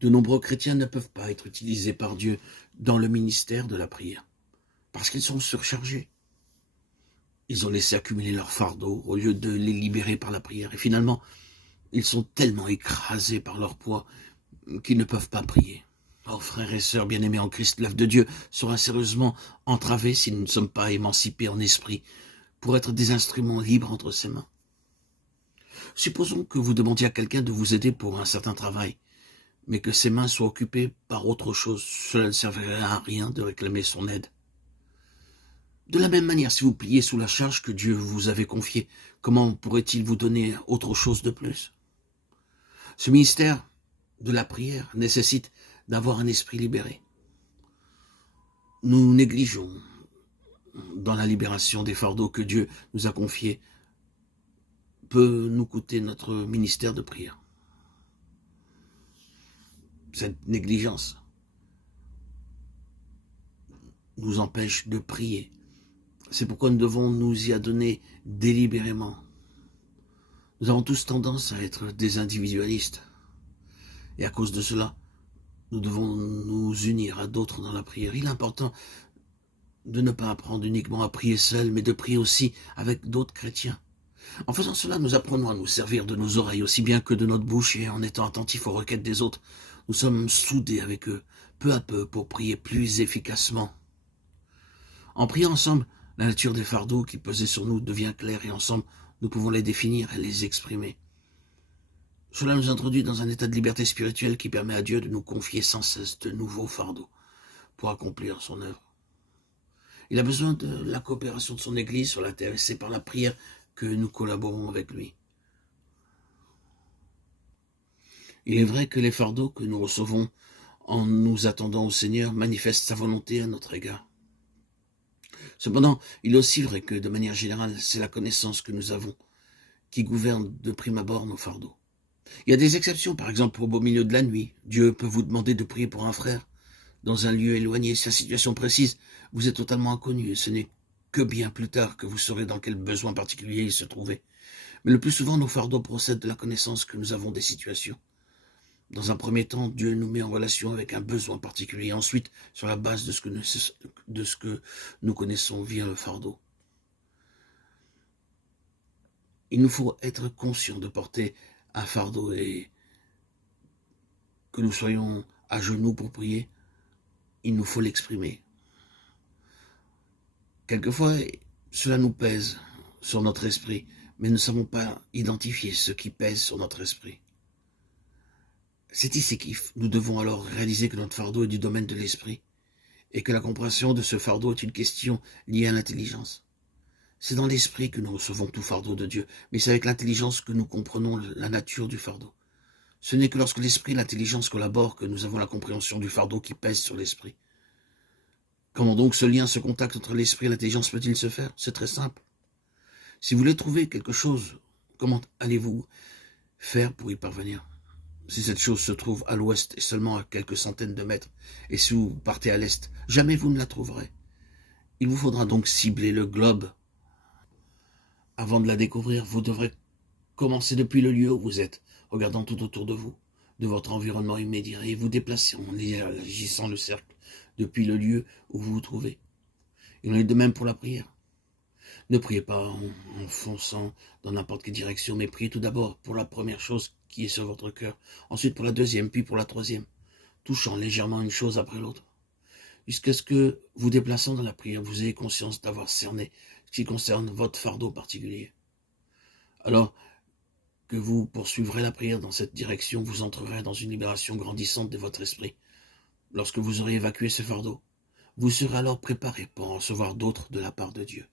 De nombreux chrétiens ne peuvent pas être utilisés par Dieu dans le ministère de la prière, parce qu'ils sont surchargés. Ils ont laissé accumuler leurs fardeaux au lieu de les libérer par la prière. Et finalement, ils sont tellement écrasés par leur poids qu'ils ne peuvent pas prier. Oh, frères et sœurs bien-aimés en Christ, l'œuvre de Dieu sera sérieusement entravée si nous ne sommes pas émancipés en esprit pour être des instruments libres entre ses mains. Supposons que vous demandiez à quelqu'un de vous aider pour un certain travail, mais que ses mains soient occupées par autre chose. Cela ne servirait à rien de réclamer son aide. De la même manière, si vous pliez sous la charge que Dieu vous avait confiée, comment pourrait-il vous donner autre chose de plus? Ce ministère de la prière nécessite d'avoir un esprit libéré. Nous négligeons dans la libération des fardeaux que Dieu nous a confiés peut nous coûter notre ministère de prière. Cette négligence nous empêche de prier. C'est pourquoi nous devons nous y adonner délibérément. Nous avons tous tendance à être des individualistes. Et à cause de cela, nous devons nous unir à d'autres dans la prière. Il est important de ne pas apprendre uniquement à prier seul, mais de prier aussi avec d'autres chrétiens. En faisant cela, nous apprenons à nous servir de nos oreilles aussi bien que de notre bouche, et en étant attentifs aux requêtes des autres, nous sommes soudés avec eux, peu à peu, pour prier plus efficacement. En priant ensemble, la nature des fardeaux qui pesaient sur nous devient claire, et ensemble, nous pouvons les définir et les exprimer. Cela nous introduit dans un état de liberté spirituelle qui permet à Dieu de nous confier sans cesse de nouveaux fardeaux pour accomplir son œuvre. Il a besoin de la coopération de son Église sur la terre, et c'est par la prière que nous collaborons avec lui. Il est vrai que les fardeaux que nous recevons en nous attendant au Seigneur manifestent sa volonté à notre égard. Cependant, il est aussi vrai que, de manière générale, c'est la connaissance que nous avons qui gouverne de prime abord nos fardeaux. Il y a des exceptions, par exemple, au beau milieu de la nuit. Dieu peut vous demander de prier pour un frère dans un lieu éloigné. Sa situation précise vous est totalement inconnue, et ce n'est que bien plus tard que vous saurez dans quel besoin particulier il se trouvait. Mais le plus souvent, nos fardeaux procèdent de la connaissance que nous avons des situations. Dans un premier temps, Dieu nous met en relation avec un besoin particulier. Ensuite, sur la base de ce que nous connaissons, vient le fardeau. Il nous faut être conscients de porter un fardeau, et que nous soyons à genoux pour prier, il nous faut l'exprimer. Quelquefois, cela nous pèse sur notre esprit, mais nous ne savons pas identifier ce qui pèse sur notre esprit. C'est ici que nous devons alors réaliser que notre fardeau est du domaine de l'esprit, et que la compréhension de ce fardeau est une question liée à l'intelligence. C'est dans l'esprit que nous recevons tout fardeau de Dieu, mais c'est avec l'intelligence que nous comprenons la nature du fardeau. Ce n'est que lorsque l'esprit et l'intelligence collaborent que nous avons la compréhension du fardeau qui pèse sur l'esprit. Comment donc ce lien, ce contact entre l'esprit et l'intelligence peut-il se faire? C'est très simple. Si vous voulez trouver quelque chose, comment allez-vous faire pour y parvenir? Si cette chose se trouve à l'ouest et seulement à quelques centaines de mètres, et si vous partez à l'est, jamais vous ne la trouverez. Il vous faudra donc cibler le globe. Avant de la découvrir, vous devrez commencer depuis le lieu où vous êtes, regardant tout autour de vous, de votre environnement immédiat, et vous déplacer en élargissant le cercle depuis le lieu où vous vous trouvez. Il en est de même pour la prière. Ne priez pas en fonçant dans n'importe quelle direction, mais priez tout d'abord pour la première chose qui est sur votre cœur, ensuite pour la deuxième, puis pour la troisième, touchant légèrement une chose après l'autre, jusqu'à ce que, vous déplaçant dans la prière, vous ayez conscience d'avoir cerné ce qui concerne votre fardeau particulier. Alors que vous poursuivrez la prière dans cette direction, vous entrerez dans une libération grandissante de votre esprit. Lorsque vous aurez évacué ce fardeau, vous serez alors préparé pour en recevoir d'autres de la part de Dieu.